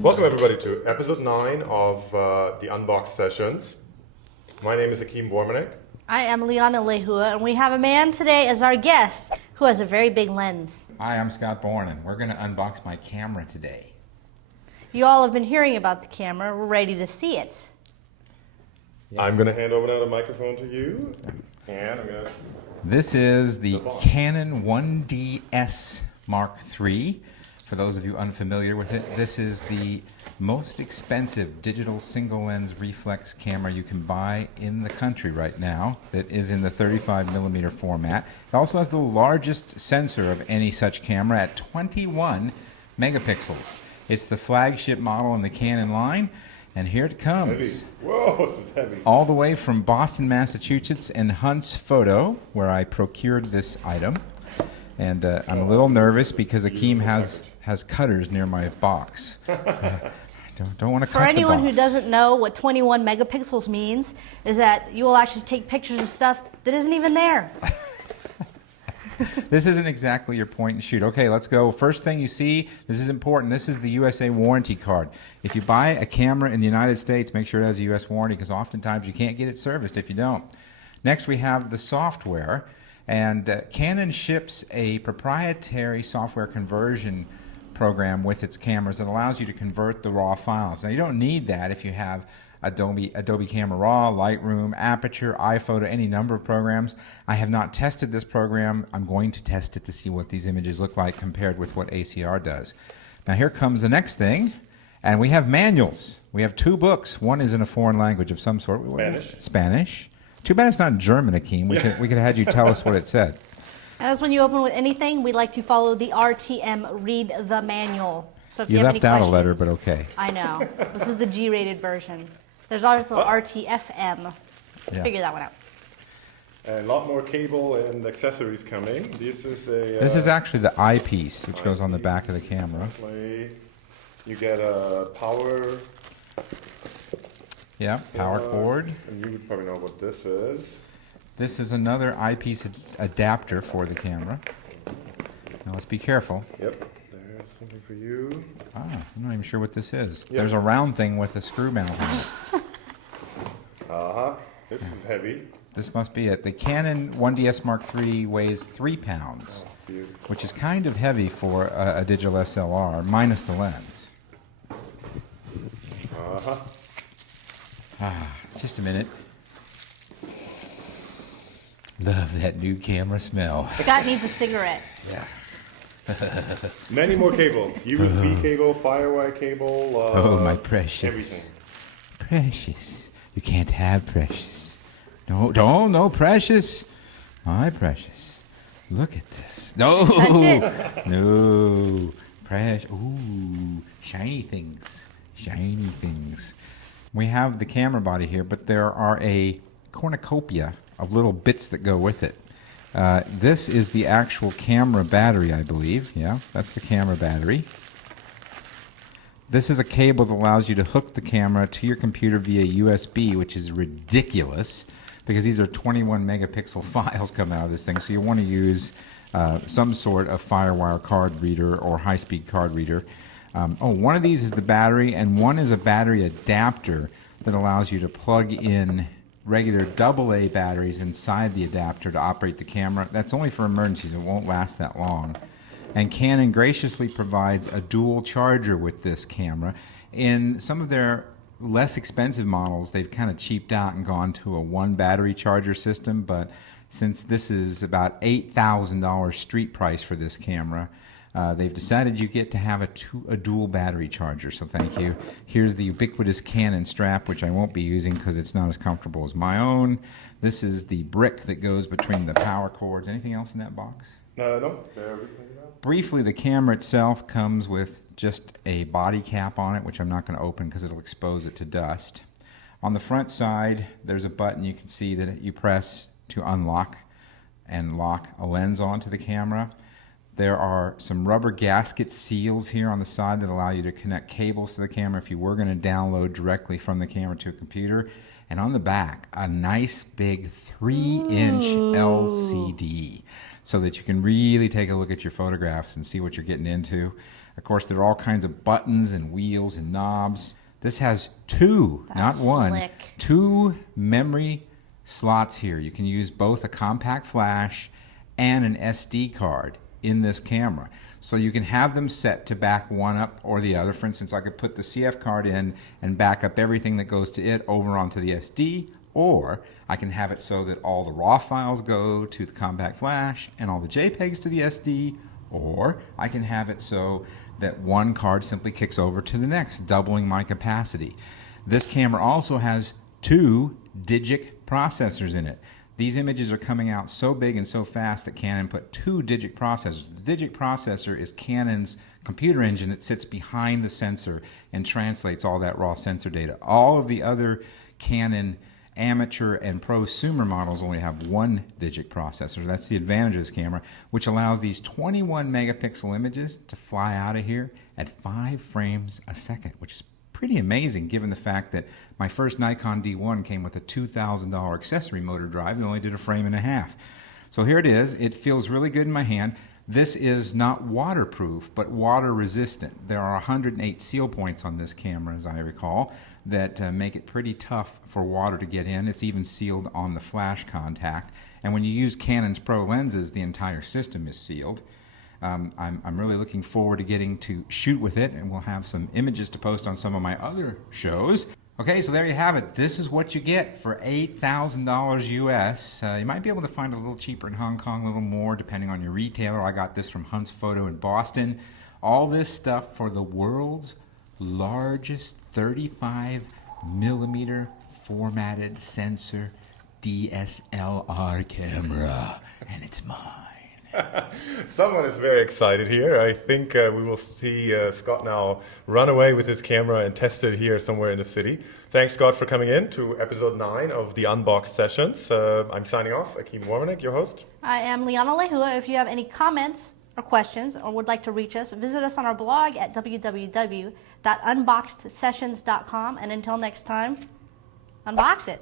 Welcome everybody to episode 9 of the Unboxed Sessions. My name is Akeem Bormanek. I am Liana Lehua, and we have a man today as our guest who has a very big lens. Hi, I'm Scott Bourne, and we're going to unbox my camera today. You all have been hearing about the camera. We're ready to see it. Yeah. I'm going to hand over now the microphone to you. And I'm going to... This is the Canon 1DS Mark III. For those of you unfamiliar with it, this is the most expensive digital single lens reflex camera you can buy in the country right now that is in the 35mm format. It also has the largest sensor of any such camera at 21 megapixels. It's the flagship model in the Canon line, and here it comes. Heavy. Whoa, this is heavy. All the way from Boston, Massachusetts and Hunt's Photo, where I procured this item. And I'm a little nervous because Akeem has cutters near my box. Don't want to cut the box. For anyone who doesn't know what 21 megapixels means, is that you will actually take pictures of stuff that isn't even there. This isn't exactly your point and shoot. Okay, let's go. First thing you see, this is important. This is the USA warranty card. If you buy a camera in the United States, make sure it has a US warranty because oftentimes you can't get it serviced if you don't. Next, we have the software. And Canon ships a proprietary software conversion program with its cameras that allows you to convert the raw files. Now, you don't need that if you have Adobe Camera Raw, Lightroom, Aperture, iPhoto, any number of programs. I have not tested this program. I'm going to test it to see what these images look like compared with what ACR does. Now, here comes the next thing. And we have manuals. We have 2 books. One is in a foreign language of some sort. Spanish. Too bad it's not German, Akeem. We could have had you tell us what it said. As when you open with anything, we like to follow the RTM, read the manual. So if You have left any out a questions, letter, but okay. I know. This is the G-rated version. There's also RTFM. Yeah. Figure that one out. And a lot more cable and accessories coming. This This is actually the eyepiece, which goes on the back of the camera. You get a power... Yeah, power cord. And you would probably know what this is. This is another eyepiece adapter for the camera. Now let's be careful. Yep, there's something for you. Ah, I'm not even sure what this is. Yep. There's a round thing with a screw mount on it. Uh-huh, this is heavy. This must be it. The Canon 1DS Mark III weighs 3 pounds, which is kind of heavy for a digital SLR, minus the lens. Uh-huh. Ah, just a minute. Love that new camera smell. Scott needs a cigarette. Yeah. Many more cables. USB cable, FireWire cable. Oh, my precious. Everything. Precious. You can't have precious. No, precious. My precious. Look at this. No. Touch it. No. Precious. Ooh. Shiny things. Shiny things. We have the camera body here, but there are a cornucopia of little bits that go with it. This is the actual camera battery, I believe. Yeah, that's the camera battery. This is a cable that allows you to hook the camera to your computer via USB, which is ridiculous because these are 21 megapixel files coming out of this thing. So you want to use some sort of FireWire card reader or high-speed card reader. One of these is the battery, and one is a battery adapter that allows you to plug in regular AA batteries inside the adapter to operate the camera. That's only for emergencies. It won't last that long. And Canon graciously provides a dual charger with this camera. In some of their less expensive models, they've kind of cheaped out and gone to a 1 battery charger system, but since this is about $8,000 street price for this camera, they've decided you get to have a dual battery charger, so thank you. Here's the ubiquitous Canon strap, which I won't be using because it's not as comfortable as my own. This is the brick that goes between the power cords. Anything else in that box? No. Briefly, the camera itself comes with just a body cap on it, which I'm not going to open because it'll expose it to dust. On the front side, there's a button you can see that you press to unlock and lock a lens onto the camera. There are some rubber gasket seals here on the side that allow you to connect cables to the camera if you were going to download directly from the camera to a computer. And on the back, a nice big 3-inch LCD so that you can really take a look at your photographs and see what you're getting into. Of course, there are all kinds of buttons and wheels and knobs. This has two, That's not one, slick. two memory slots here. You can use both a compact flash and an SD card in this camera. So you can have them set to back one up or the other. For instance, I could put the CF card in and back up everything that goes to it over onto the SD, or I can have it so that all the RAW files go to the compact flash and all the JPEGs to the SD, or I can have it so that one card simply kicks over to the next, doubling my capacity. This camera also has two digic processors in it. These images are coming out so big and so fast that Canon put two digic processors. The digic processor is Canon's computer engine that sits behind the sensor and translates all that raw sensor data. All of the other Canon amateur and prosumer models only have one digic processor. That's the advantage of this camera, which allows these 21 megapixel images to fly out of here at 5 frames a second, which is pretty amazing given the fact that my first Nikon D1 came with a $2,000 accessory motor drive and only did 1.5 frames. So here it is. It feels really good in my hand. This is not waterproof, but water resistant. There are 108 seal points on this camera, as I recall, that make it pretty tough for water to get in. It's even sealed on the flash contact. And when you use Canon's Pro lenses, the entire system is sealed. I'm really looking forward to getting to shoot with it, and we'll have some images to post on some of my other shows. Okay, so there you have it. This is what you get for $8,000 US. You might be able to find a little cheaper in Hong Kong, a little more depending on your retailer. I got this from Hunt's Photo in Boston. All this stuff for the world's largest 35 millimeter formatted sensor DSLR camera, and it's mine. Someone is very excited here. I think we will see Scott now run away with his camera and test it here somewhere in the city. Thanks, Scott, for coming in to episode 9 of the Unboxed Sessions. I'm signing off. Akeem Warmanek, your host. I am Liana Lehua. If you have any comments or questions or would like to reach us, visit us on our blog at www.unboxedsessions.com. And until next time, unbox it.